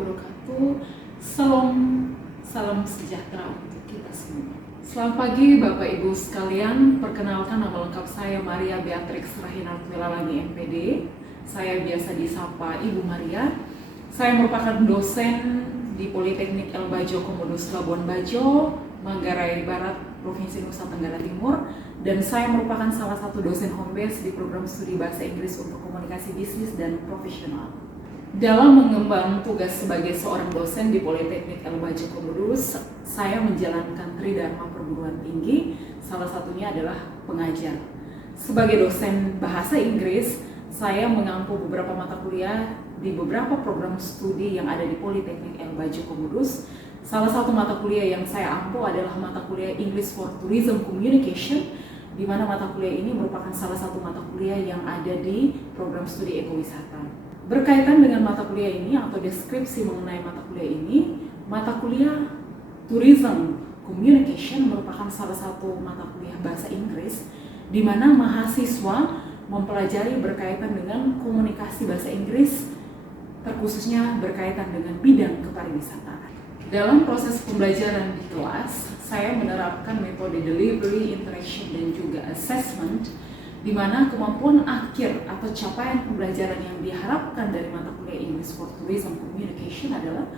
wabarakatuh. Salam sejahtera untuk kita semua. Selamat pagi Bapak Ibu sekalian. Perkenalkan, nama lengkap saya Maria Beatrix Rahinart Wilalani MPD. Saya biasa disapa Ibu Maria. Saya merupakan dosen di Politeknik El Bajo Komodus Labuan Bajo, Manggarai Barat, Provinsi Nusa Tenggara Timur, dan saya merupakan salah satu dosen home base di program studi bahasa Inggris untuk komunikasi bisnis dan profesional. Dalam mengemban tugas sebagai seorang dosen di Politeknik El Bajo Komodus, saya menjalankan tridharma perguruan tinggi, salah satunya adalah pengajar. Sebagai dosen bahasa Inggris, saya mengampu beberapa mata kuliah di beberapa program studi yang ada di Politeknik El Bajo Komodus. Salah satu mata kuliah yang saya ampu adalah mata kuliah English for Tourism Communication, di mana mata kuliah ini merupakan salah satu mata kuliah yang ada di program studi ekowisata. Berkaitan dengan mata kuliah ini atau deskripsi mengenai mata kuliah ini, mata kuliah Tourism Communication merupakan salah satu mata kuliah bahasa Inggris, di mana mahasiswa mempelajari berkaitan dengan komunikasi bahasa Inggris, terkhususnya berkaitan dengan bidang kepariwisataan. Dalam proses pembelajaran di kelas, saya menerapkan metode delivery, interaction, dan juga assessment, di mana kemampuan akhir atau capaian pembelajaran yang diharapkan dari mata kuliah English for Tourism Communication adalah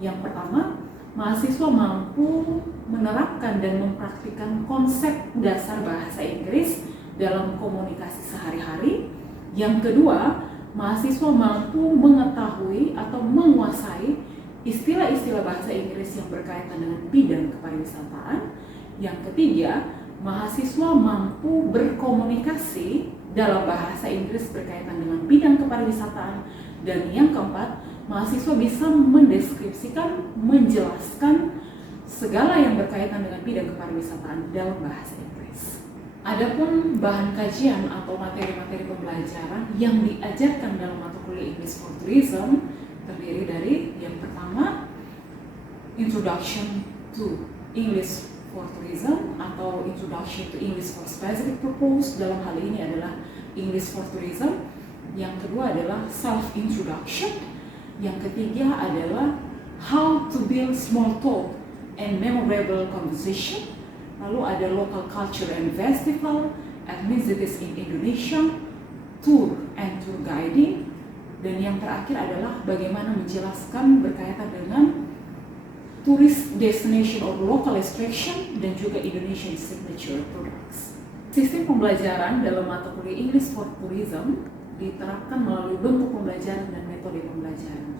yang pertama, mahasiswa mampu menerapkan dan mempraktikkan konsep dasar bahasa Inggris dalam komunikasi sehari-hari. Yang kedua, mahasiswa mampu mengetahui atau menguasai istilah-istilah bahasa Inggris yang berkaitan dengan bidang kepariwisataan. Yang ketiga, mahasiswa mampu berkomunikasi dalam bahasa Inggris berkaitan dengan bidang kepariwisataan. Dan yang keempat, mahasiswa bisa mendeskripsikan, menjelaskan segala yang berkaitan dengan bidang kepariwisataan dalam bahasa Inggris. Adapun bahan kajian atau materi-materi pembelajaran yang diajarkan dalam mata kuliah English for Tourism terdiri dari yang pertama, Introduction to English for Tourism atau Introduction to English for Specific Purpose, dalam hal ini adalah English for Tourism. Yang kedua adalah Self-Introduction. Yang ketiga adalah How to Build Small Talk and Memorable Conversation. Lalu ada Local Culture and Festival, Ethnicities in Indonesia, Tour and Tour Guiding, dan yang terakhir adalah bagaimana menjelaskan berkaitan dengan Tourist Destination or Local Attraction dan juga Indonesian Signature Products. Sistem pembelajaran dalam mata kuliah English for Tourism diterapkan melalui bentuk pembelajaran dan metode pembelajaran.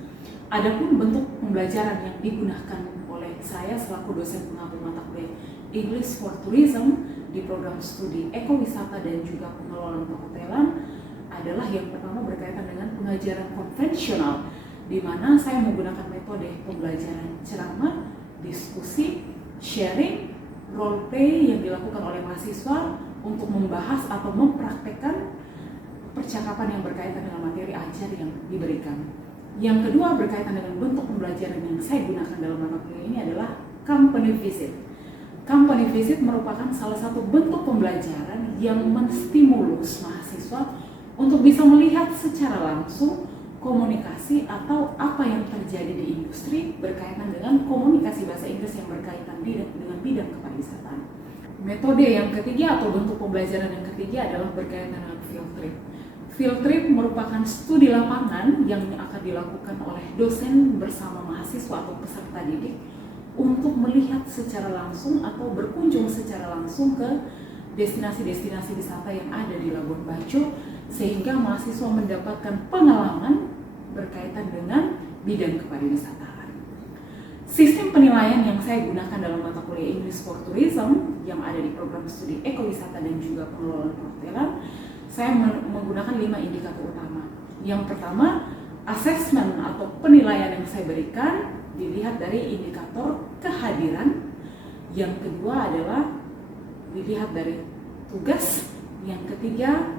Adapun bentuk pembelajaran yang digunakan oleh saya selaku dosen pengampu mata kuliah English for Tourism di program studi ekowisata dan juga pengelolaan perhotelan adalah yang pertama berkaitan dengan pengajaran konvensional, di mana saya menggunakan metode pembelajaran ceramah, diskusi, sharing, role play yang dilakukan oleh mahasiswa untuk membahas atau mempraktekkan percakapan yang berkaitan dengan materi ajar yang diberikan. Yang kedua berkaitan dengan bentuk pembelajaran yang saya gunakan dalam mata kuliah ini adalah company visit. Company visit merupakan salah satu bentuk pembelajaran yang menstimulus mahasiswa untuk bisa melihat secara langsung komunikasi atau apa yang terjadi di industri berkaitan dengan komunikasi bahasa Inggris yang berkaitan dengan bidang kepariwisataan. Metode yang ketiga atau bentuk pembelajaran yang ketiga adalah berkaitan dengan field trip. Field trip merupakan studi lapangan yang akan dilakukan oleh dosen bersama mahasiswa atau peserta didik untuk melihat secara langsung atau berkunjung secara langsung ke destinasi-destinasi wisata yang ada di Labuan Bajo, sehingga mahasiswa mendapatkan pengalaman berkaitan dengan bidang kepariwisataan. Sistem penilaian yang saya gunakan dalam mata kuliah English for Tourism yang ada di program studi ekowisata dan juga pengelolaan perhotelan, saya menggunakan 5 indikator utama. Yang pertama, assessment atau penilaian yang saya berikan dilihat dari indikator kehadiran. Yang kedua adalah dilihat dari tugas. Yang ketiga,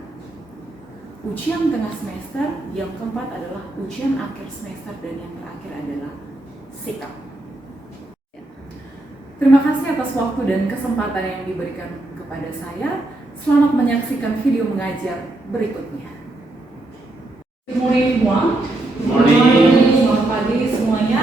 ujian tengah semester. Yang keempat adalah ujian akhir semester, dan yang terakhir adalah sikap. Terima kasih atas waktu dan kesempatan yang diberikan kepada saya. Selamat menyaksikan video mengajar berikutnya. Good morning, everyone. Good morning. Selamat pagi semuanya.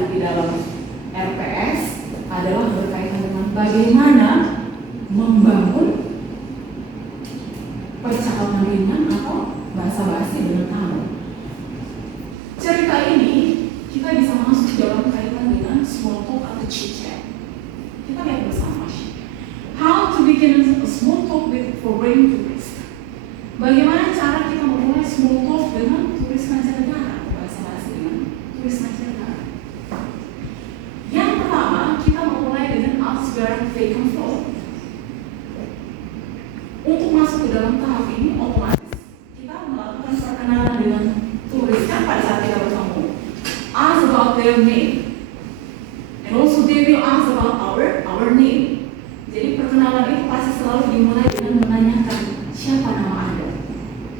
dipelajari di dalam RPS adalah berkaitan dengan bagaimana membangun percakapan ringan atau basa-basi dengan tamu. Cerita ini kita bisa masuk dalam kaitan dengan small talk atau chit chat. Kita lihat bersama. How to begin a small talk with foreign tourist. Bagaimana cara kita memulai small talk dengan turis mancanegara atau basa-basi dengan turis mancanegara. Yang pertama, kita memulai dengan ask where they come from. Untuk masuk ke dalam tahap ini, otomatis kita melakukan perkenalan dengan turis kan pada saat kita bertemu. Ask about their name, and also they will ask about our name. Jadi perkenalan itu pasti selalu dimulai dengan menanyakan siapa nama Anda.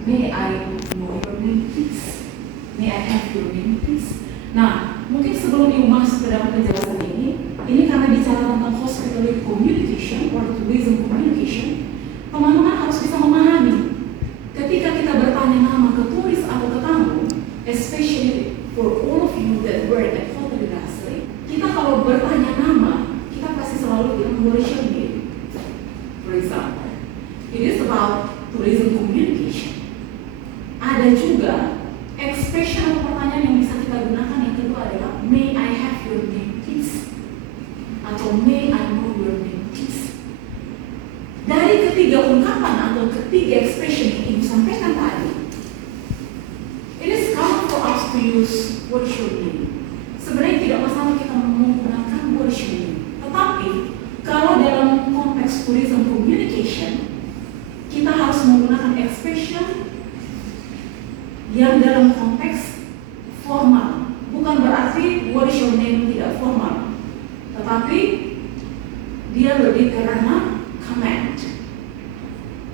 May I know your name please? May I have your name please? Nah, mungkin sebelum Ibu masuk ke dalam penjelasan ini karena bicara tentang hospitality communication or tourism communication, teman-teman harus bisa memahami ketika kita bertanya nama ke turis atau ke tamu, especially for all of you that work at hotel industry, kita kalau bertanya nama, kita pasti selalu bilang what is your name? For example, it is about tourism communication. Ada juga expression atau pertanyaan yang bisa kita gunakan yang kedua adalah may I have your name please? Atau may I know your name please? Dari ketiga ungkapan atau ketiga expression yang Ibu sampaikan tadi, it is common for us to use what is your name. Sebenarnya tidak masalah kita menggunakan what is your name. Tetapi, kalau dalam konteks tourism communication, kita harus menggunakan expression yang dalam konteks formal. Bukan berarti what is your name tidak formal, tetapi dia lebih karena command.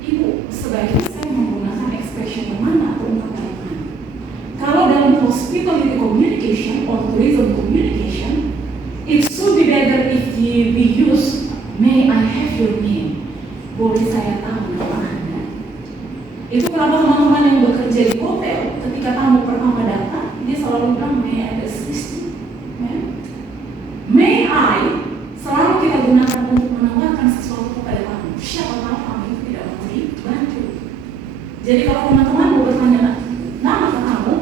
Ibu, sebaiknya saya menggunakan expression yang mana atau ungkapan yang mana? Kalau dalam hospitality communication or tourism communication, it should be better if we use may I have your name? Boleh saya tahu nama Anda? Itu kenapa teman-teman yang bekerja di hotel ketika tamu pertama datang, dia selalu bilang may I assist you? May I selalu kita gunakan untuk menawarkan sesuatu kepada tamu. Siapa tahu tamu itu tidak mau dibantu. Jadi kalau teman-teman mau bertanya nama ke tamu,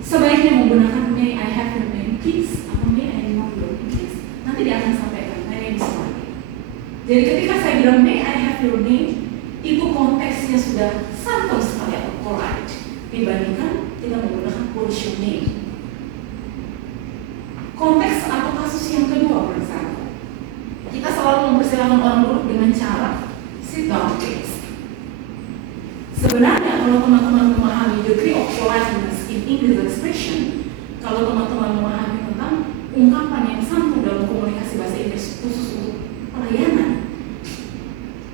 sebaiknya menggunakan may I have your name please atau may I know your name please. Nanti dia akan sampaikan my name is Mari. Jadi ketika saya bilang may I have your name, itu konteksnya sudah santai sekali atau polite dibandingkan kita menggunakan what is your name. Konteks atau kasus yang kedua, bersama kita selalu mempersilahkan orang duduk dengan cara sit down please. Sebenarnya kalau teman-teman memahami degree of politeness in English expression, kalau teman-teman memahami tentang ungkapan yang santun dalam komunikasi bahasa Inggris khusus untuk pelayanan,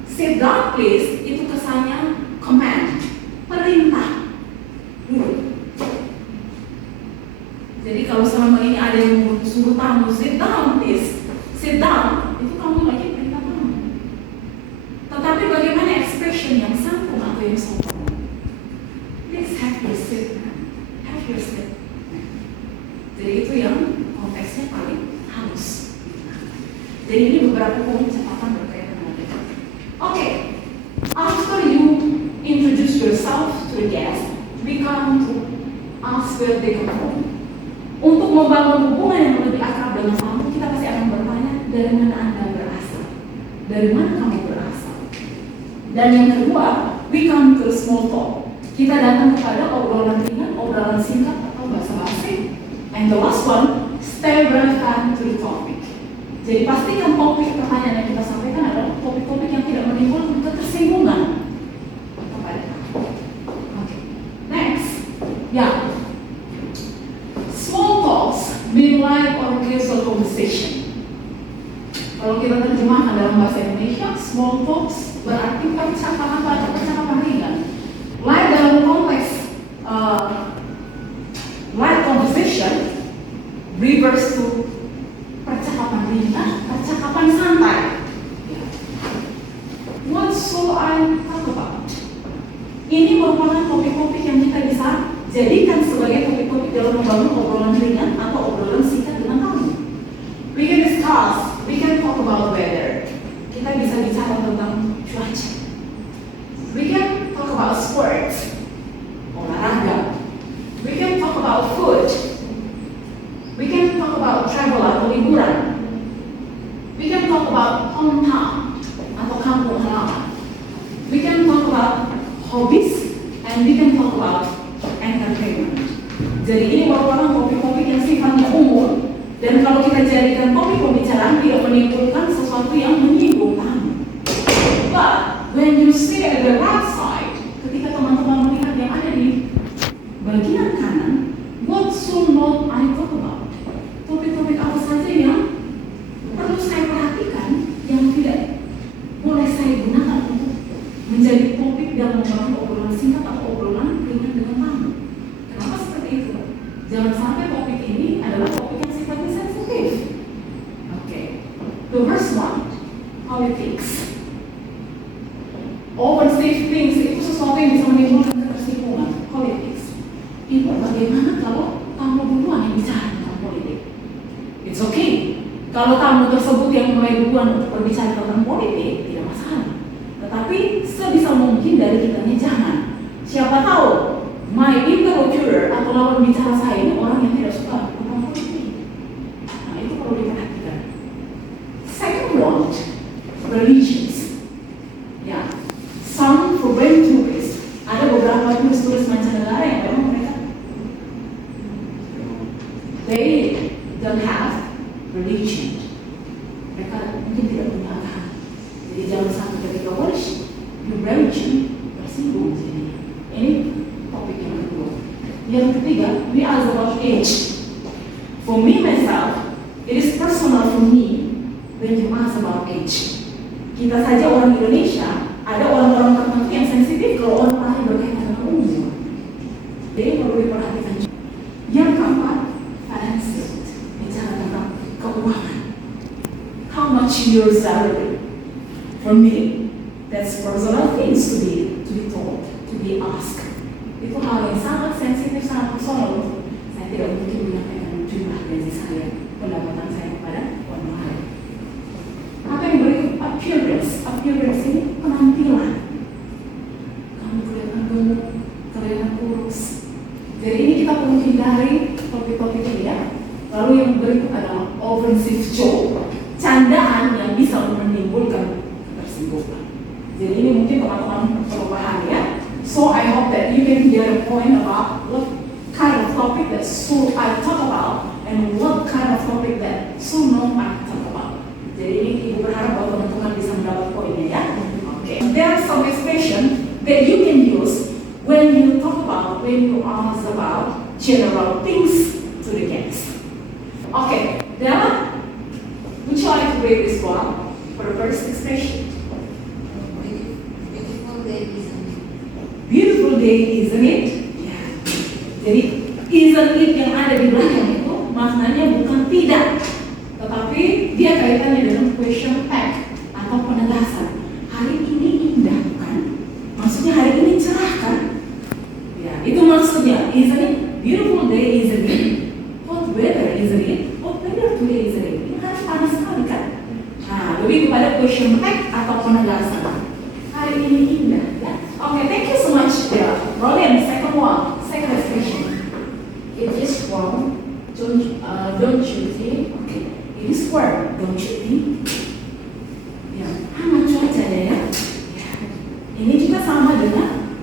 sit down please itu kesannya command, perintah. Jadi kalau selama ini ada yang suruh tamu sit down please, sit down, itu kamu lagi perintah tamu. Tetapi bagaimana expression yang santun atau yang sopan? Please have your seat, have your seat. Jadi itu yang konteksnya paling halus. Jadi ini beberapa poin catatan berkaitan dengan itu. Okay, after you introduce yourself to the guest, we come to ask where they come from. Untuk membangun hubungan yang lebih akrab dengan tamu, kita pasti akan bertanya dari mana Anda berasal, dari mana kamu berasal. Dan yang kedua, we come to small talk. Kita datang kepada obrolan ringan, obrolan singkat atau basa-basi. And the last one, stay relevant to the topic. Jadi pastikan topik pertanyaan yang kita sampaikan adalah topik-topik yang tidak menimbulkan ketersinggungan kepada kamu. Okay. Next, small talks mean light or casual conversation. Kalau kita terjemahkan dalam bahasa Indonesia, small talks berarti percakapan ringan. Light dalam konteks light conversation refers to percakapan ringan, percakapan santai. What shall I talk about? Ini merupakan topik-topik yang kita bisa jadikan sebagai topik-topik dalam membangun obrolan ringan atau obrolan singkat dengan because we can talk about weather. Kita bisa bicara tentang cuaca. We can talk about sports, olahraga. We can talk about food. We can talk about travel atau liburan. We can talk about hometown atau kampung halaman. We can talk about hobbies and we can talk about entertainment. Jadi ini merupakan topik-topik yang sifatnya umum dan kalau kita jadikan topik pembicaraan tidak menimbulkan sesuatu yang menyinggung tamu. But when you see at the right side, ketika teman-teman melihat yang ada di bagian kanan, what should not I talk about? Topik-topik apa saja yang perlu saya perhatikan yang tidak boleh saya gunakan untuk menjadi topik dalam membangun obrolan singkat atau obrolan ringan dengan tamu. Kenapa seperti itu? Jangan sampai topik ini adalah topik yang sifatnya sensitif. Okay. The first one, politics. Offensive things itu sesuatu yang bisa menimbulkan ketersinggungan. Politics. Ibu, bagaimana kalau tamu duluan yang bicara tentang politik? It's okay. Kalau tamu tersebut yang mulai duluan untuk berbicara tentang politik, tidak masalah. Tetapi sebisa mungkin dari kitanya jangan. Siapa tahu my interlocutor atau lawan bicara saya ini orang yang tidak suka tentang politik. Nah, itu perlu diperhatikan. Second one, religions. Ya, some foreign tourists. Ada beberapa turis-turis mancanegara yang memang mereka they don't have religion. Mereka mungkin tidak punya agama. Jadi jangan sampai ketika worship, your religion tersinggung. Ini topik yang kedua. Yang ketiga, we ask about age. For me myself, it is personal for me when you ask about age. Kita saja orang Indonesia, ada orang-orang tertentu yang sensitif kalau orang lain berkaitan dengan umur. Jadi perlu diperhatikan. Yang keempat, finances. Bicara tentang keuangan. How much your salary? For me, that's personal things to be told, to be asked. Itu hal yang sangat sensitif, sangat personal. Saya tidak mungkin menyampaikan jumlah gaji saya, pendapatan saya kepada orang lain. Apa yang berikut? Appearance. Appearance ini penampilan. Kamu kelihatan gemuk, kelihatan kurus. Jadi ini kita perlu hindari topik-topik ini ya. Lalu yang berikut adalah offensive joke, candaan yang bisa menimbulkan ketersinggungan. Jadi ini mungkin teman-teman perlu pahami ya. So I hope that you can get a point about what kind of topic that should I talk about and what kind of topic that should not I talk about. Jadi ini ibu berharap bahwa teman-teman bisa mendapat poinnya ya. Okay. There are some expression that you can use when you ask about general things to the guests. Okay, Della, would you like to read this one for the first expression? Beautiful day, isn't it? Beautiful day, isn't it? Yeah. Jadi, isn't it yang ada di belakang itu maknanya bukan tidak, tetapi dia kaitannya dengan question tag atau penegasan. Hari ini indah bukan? Maksudnya hari ini cerah kan? Ya, itu maksudnya. Isn't it? Beautiful day, isn't it? Hot weather, isn't it? Hot weather today, isn't it? Ini hari panas sekali kan? Nah, lebih kepada question tag atau penegasan. Hari ini indah, ya. Okay, thank you so much, Bella. Rolling, second one, second expression. It is warm, don't you think? Okay, it is warm, don't you think? Ya, hangat cuacanya ya. Ini juga sama dengan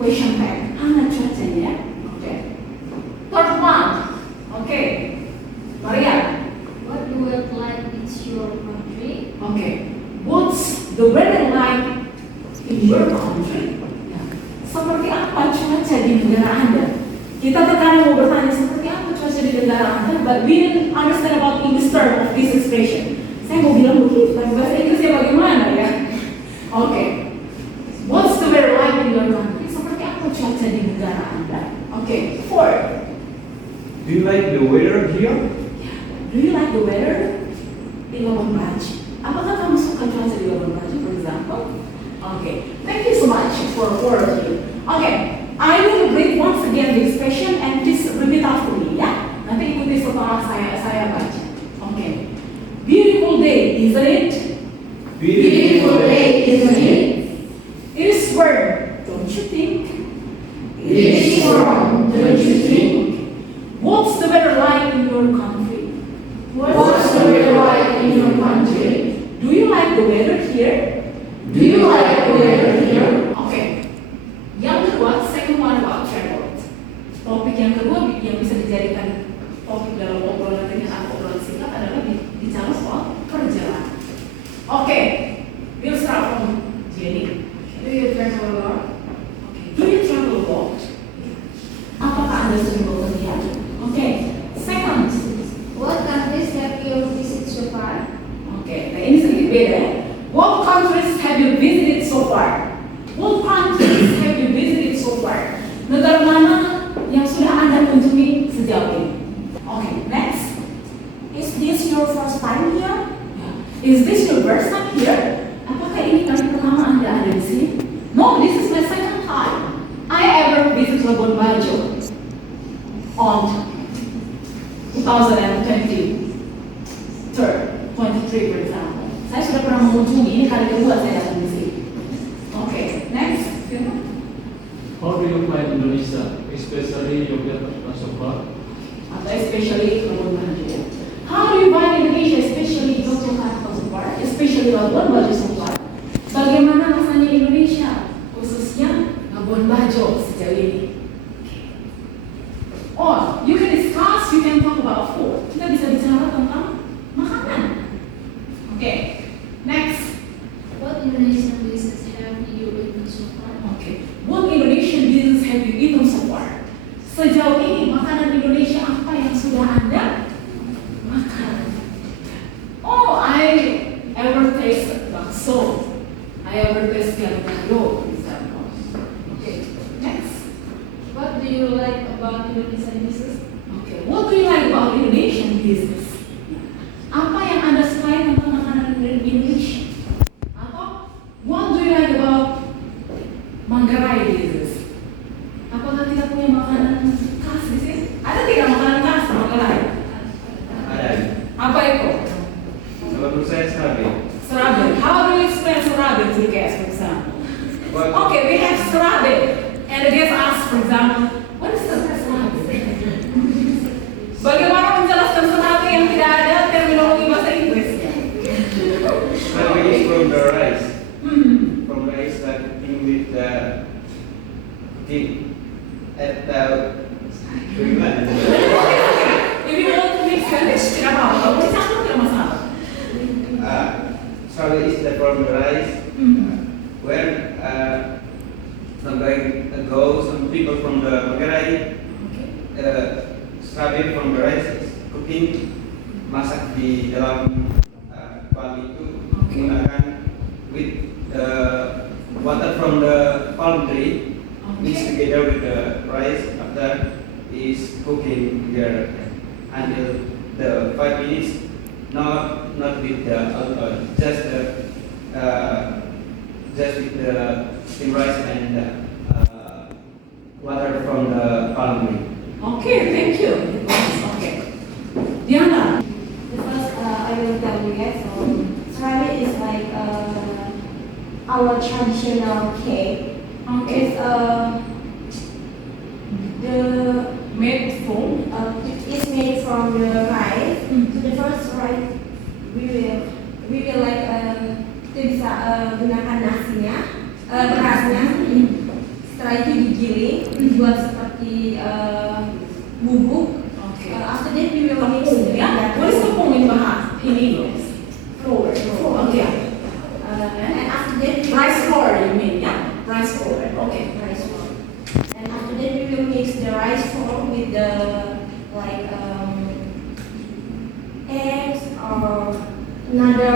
question tag, hangat cuacanya ya. Okay. Third one, okay, Maria. What do you like in your country? Okay, what's the weather like in your country? Ya. Seperti apa cuaca di negara Anda? Kita terkadang mau bertanya seperti apa cuaca di negara Anda, but we didn't understand about English term of this expression. Saya mau bilang begitu, tapi bahasa Inggrisnya bagaimana ya? Okay, what's the weather like in your country? Seperti apa cuaca di negara Anda? Okay, fourth. Do you like the weather here? Do you like the weather di Labuan Bajo? Apakah kamu suka cuaca di Labuan Bajo, for example? Okay, thank you so much for all of you. Okay, I will read once again the expression and please repeat after me, ya. Nanti ikuti setelah saya baca. It's wrong, don't you think? What's the weather like in your country? What's the weather like in your country? Do you like the weather here? Do you like the weather here? Oke. Yang kedua, second one about travel. Topik yang kedua yang bisa dijadikan topik dalam obrolan ringan atau obrolan singkat adalah bicara soal perjalanan. Oke, we'll start from Jenny. Do you travel a lot? Do you travel a lot? Apakah Anda sering bepergian? Oke. Second. What countries have you visited so far? Oke, nah ini sedikit beda ya. What countries have you visited so far? What countries have you visited so far? Negara mana yang sudah Anda kunjungi sejauh ini? Oke, next. Is this your first time here? Is this your first time here? Apakah ini kali pertama Anda ada di sini? No, this is my second time. I ever visit Labuan Bajo on 2023, for example. Saya sudah pernah mengunjungi, ini kali kedua saya datang di sini. Oke, next. How do you find Indonesia, especially Yogyakarta so far? Atau especially Labuan Bajo ya. How do you find Indonesia, especially Yogyakarta so far, especially Labuan Bajo so far? Bagaimana rasanya Indonesia, khususnya Labuan Bajo sejauh ini? Or you can discuss, you can talk about food. Kita bisa bicara tentang makanan. Oke, next. What Indonesian dishes have you eaten so far? Oke, what Indonesian dishes have you eaten so far? Sejauh ini makanan Indonesia apa yang sudah Anda makan? Oh, I ever tasted bakso. I ever tasted gado-gado, for example. Okay, next. What do you like about Indonesian dishes? Okay, what do you like about Indonesian business? Apa yang Anda sukai tentang makanan Indonesia? Atau what do you like about Manggarai business? Apakah kita punya makanan khas di sini? Ada tidak makanan khas di Manggarai? Ada. Apa itu? Kalau menurut saya serabi. Serabi. How do you explain serabi to guests, for example? Okay, we have serabi. And the guest asks, for example, what is the serabi? Bagaimana menjelaskan serabi yang tidak ada terminologi bahasa Inggrisnya? Serabi is from the rice. Hmm. From rice that thing with the thing at the gimana? If you want to mix Spanish, tidak apa-apa. Kalau mau dicampur tidak masalah. Serabi is the from the rice. Hmm. When some time ago, some people from the Manggarai, serabi from the rice is cooking, masak di dalam palm itu menggunakan with the water from the palm tree mixed together with the rice. After is cooking together until the 5 minutes. Not with the alcohol, just with the steamed rice and water from the palm tree. Okay, thank you. Okay. Diana. The first, I will tell you guys. Serabi is like our traditional cake. Okay. It's the Made from. it's made from the rice. Hmm. So the first rice we will like kita bisa gunakan nasinya, berasnya. Setelah itu digiling, dibuat seperti bubuk. Okay. After that we will mix Tepung, ya? What is tepung in bahasa in English? Flour. Okay. And after that we Rice flour, you mean? Yeah. Rice flour. Okay. rice flour. And after that we will mix the rice flour with the like eggs or another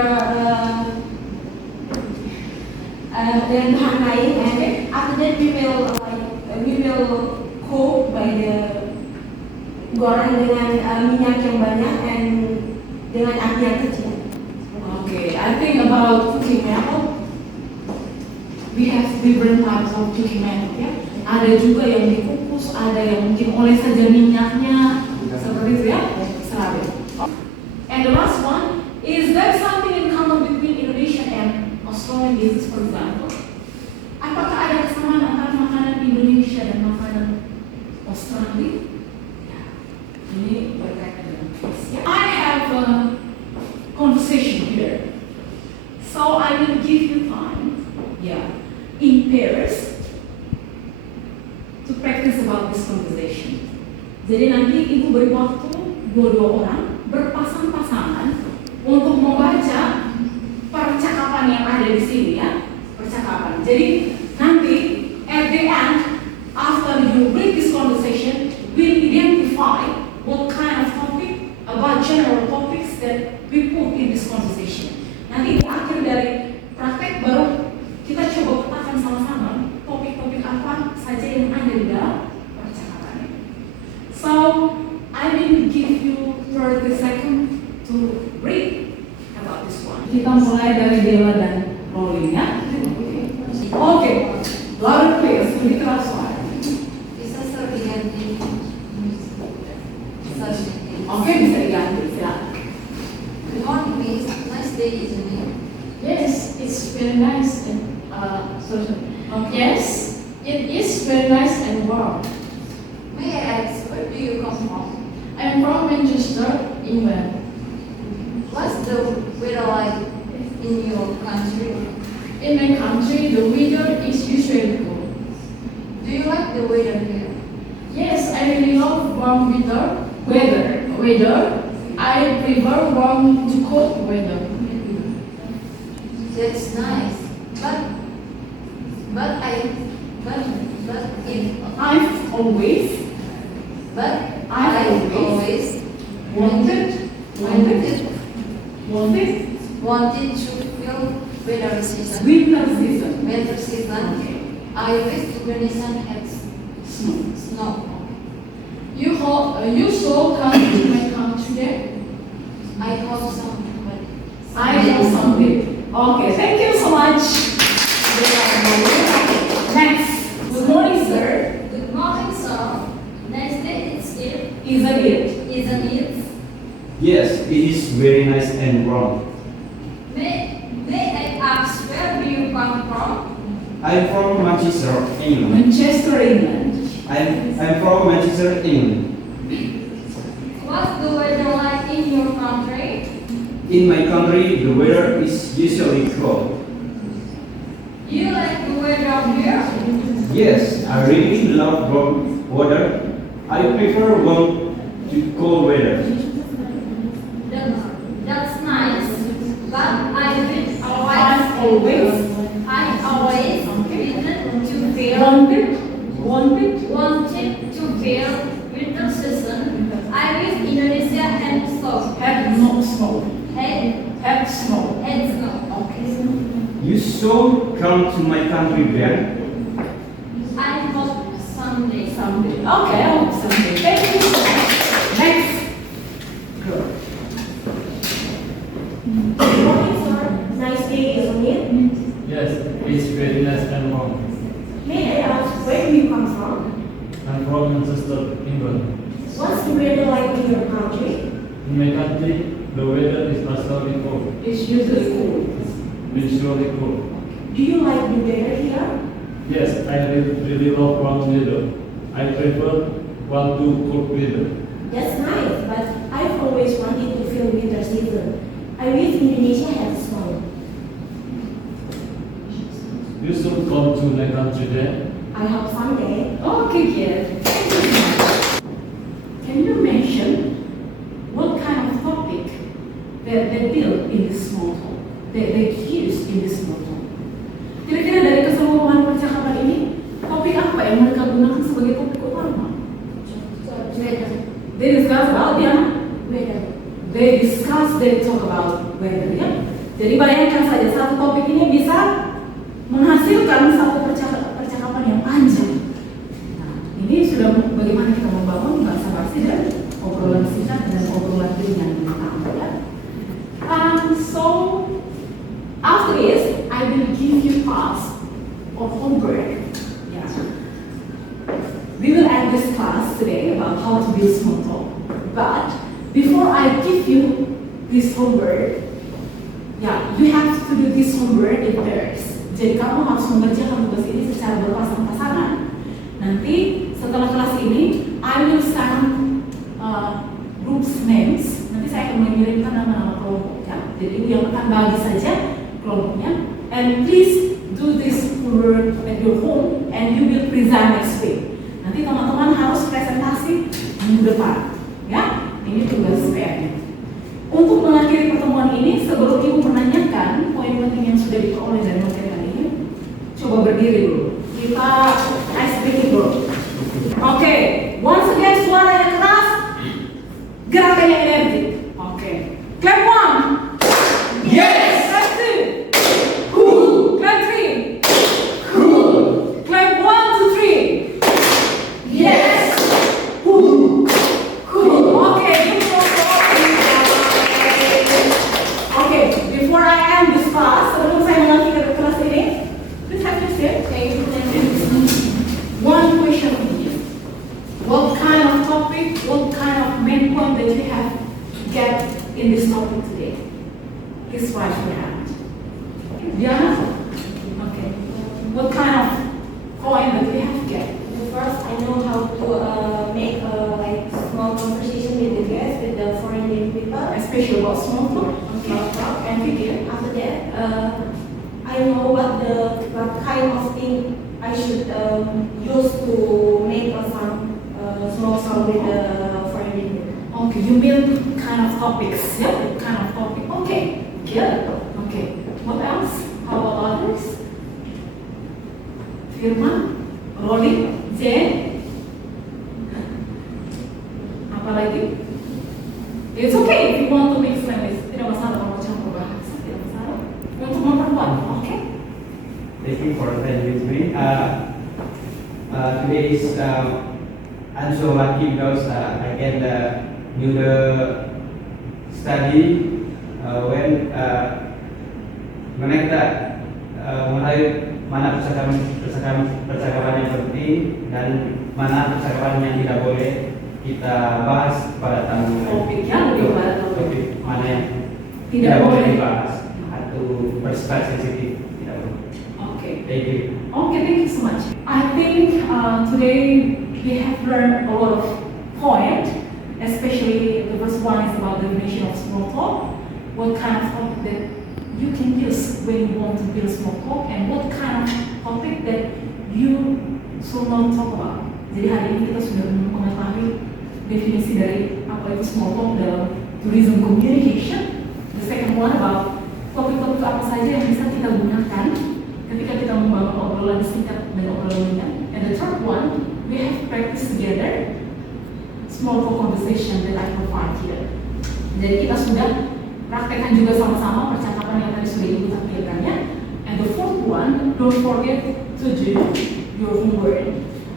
dan bahan lain. And after that we will cook by the goreng dengan minyak yang banyak and dengan api yang kecil. Okay. I think about cooking method. We have different types of cooking method, ya. Ada juga yang dikukus, ada yang mungkin oles saja minyaknya, seperti itu ya. Serabi. And the last one, is there something in common between Indonesia and Australian dishes, for example? Apakah ada kesamaan antara makanan Indonesia dan makanan to practice about this conversation. Jadi nanti ibu beri waktu dua-dua orang berpasang-pasangan untuk membaca percakapan yang ada di sini ya, percakapan. Jadi nanti at the end, after you read this conversation, we'll identify what kind of topic about general topics that we put in this conversation. Nanti di akhir dari praktek baru kita coba petakan sama-sama topik-topik apa saja yang ada di dalam percakapan. So I will give you 30 seconds to read about this one. Kita mulai dari Dela dan Rolling ya. Oke, loud and clear, lebih keras suara. Bisa sering ganti. Oke, bisa diganti, silakan. Good morning, Miss. Nice day, isn't it? Yes, it's very nice and Okay. yes, it is very nice and warm. May I ask, where do you come from? I'm from Manchester, England. What's the weather like in your country? In my country, the weather is usually cool. Do you like the weather here? Yes, I really love warm weather. Weather. I prefer warm to cold weather. That's nice. But I've always wanted to feel winter season. winter season. Winter season. Okay. I wish Indonesian had Snow. snow. You so come to my country then? I hope somebody. I know something. Okay, thank you so much. Next. Good morning, sir. Good morning, sir. Nice day, it's it, Isn't it? isn't it? Yes, it is very nice and warm. May I ask where do you come from? I'm from Manchester, England. Manchester, England. I'm from Manchester, England. What's the weather like in your country? In my country, the weather is usually cold. You like the weather here? Yes, I really love warm weather. I prefer warm to cold weather. That's nice. But I Always. always wanted to feel winter season. I wish Indonesia had snow. Had no snow. Had Snow. snow. Okay. You should come to my country then. I hope someday. Someday. Okay, I hope someday. Thank you so much. Next. Girl. Good morning, sir. Nice day, isn't it? Yes, it's very nice and warm. May I ask where do you come from? I'm from Manchester, England. What's the weather like in your country? In my country, the weather is usually cold. It's usually cool. Usually cold. Do you like the weather here? Yes, I really love warm weather. I prefer warm to cold weather. That's nice, but I've always wanted to feel winter season. I wish Indonesia had snow. You should come to my country then. I hope someday. Okay, yes. Thank you so much. Can you mention what kind of topic they build in this small talk? They use in this small talk? Kira-kira dari keseluruhan percakapan ini, topik apa yang mereka gunakan sebagai topik utama? They discuss about they talk about weather ya. Jadi bayangkan saja satu topik ini bisa menghasilkan satu percakapan yang panjang. Nah, ini sudah bagaimana kita membangun bahasa basi dan obrolan singkat dan obrolan ringan ya. So after this, I will give you task or homework. Yeah. We will end this class today about how to build small talk. But before I give you this homework, you have to do this homework in pairs. Jadi kamu harus mengerjakan tugas ini secara berpasang-pasangan. Nanti setelah kelas ini, I will send groups names. Nanti saya akan mengirimkan nama-nama kelompok ya. Jadi yang akan bagi saja kelompoknya. And please do this homework at your home and you will present next week. Nanti teman-teman harus presentasi minggu depan, ya. Ini tugas PR-nya. Untuk mengakhiri pertemuan ini, sebelum Ibu menanyakan poin penting yang sudah diperoleh dari materi hari ini, coba berdiri dulu. Kita ice breaking dulu. Oke, once again suara yang keras, gerakan yang energi. Oke, clap one. Yes. Clap two. Cool. Clap three. Cool. Clap 1, 2, 3. Yes. Cool. Okay, okay, before I end this class, sebelum saya mengakhiri kelas ini, please have your seat. One question only. What kind of topic, what kind of main point that you have get in this topic today? Please raise your hand. Diana? Okay. What kind of point that we have get? First, I know how to make like small conversation with the guests, with the foreign people. Especially about small talk. Okay. And video. After that, I know what kind of thing I should use to make some small sound with the foreign people. Okay, you mean kind of topics, yeah? Kind of topic. Okay, good. Okay, what else? How about others? Firman, Rolly, Jen. Apa lagi? It's okay if you want to mix language. Tidak masalah kalau campur bahasa, tidak masalah. Untuk memperkuat, okay? Thank you for staying with me. Today is I'm so lucky because I can do the study when kita mulai mana percakapan yang penting dan mana percakapan yang tidak boleh kita bahas pada tamu. Topik yang lebih pada topik mana yang tidak boleh dibahas atau bersifat sensitif tidak boleh. Okay. Thank you. Okay, thank you so much. I think today we have learned a lot of points, especially the first one is about the definition of small talk. What kind of topic that you can use when you want to build small talk, and what kind of topic that you should not talk about. Jadi hari ini kita sudah mengetahui definisi dari apa itu small talk dalam tourism communication. The second one about topik-topik apa saja yang bisa kita gunakan ketika kita membangun obrolan singkat dan obrolan ringan. And the third one, we have practice together small talk conversation that I provide here. Jadi kita sudah praktekkan juga sama-sama percakapan yang tadi sudah Ibu tampilkannya. And the fourth one, don't forget to do your homework.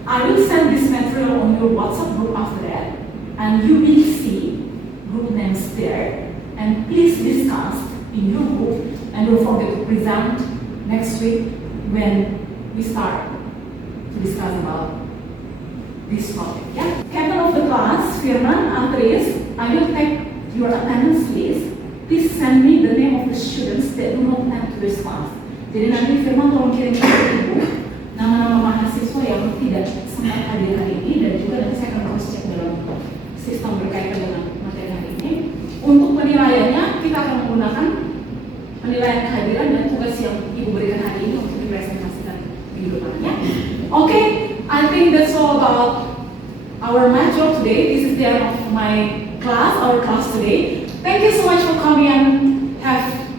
I will send this material on your WhatsApp group after that, and you will see group names there. And please discuss in your group, and don't forget to present next week when we start to discuss about this topic. Yeah. Captain of the class, Firman, Andres, I will take your attendance list. Please send me the name of the students that do not attend to this class. Jadi nanti Firman tolong kirim ke Ibu nama-nama mahasiswa yang tidak sempat hadir hari ini, dan juga nanti saya akan cross check dalam sistem berkaitan dengan materi hari ini. Untuk penilaiannya kita akan menggunakan penilaian kehadiran dan tugas yang Ibu berikan hari ini untuk dipresentasikan minggu depannya. Okay, I think that's all about our module today. This is the end of my class, our class today. Thank you so much for coming and have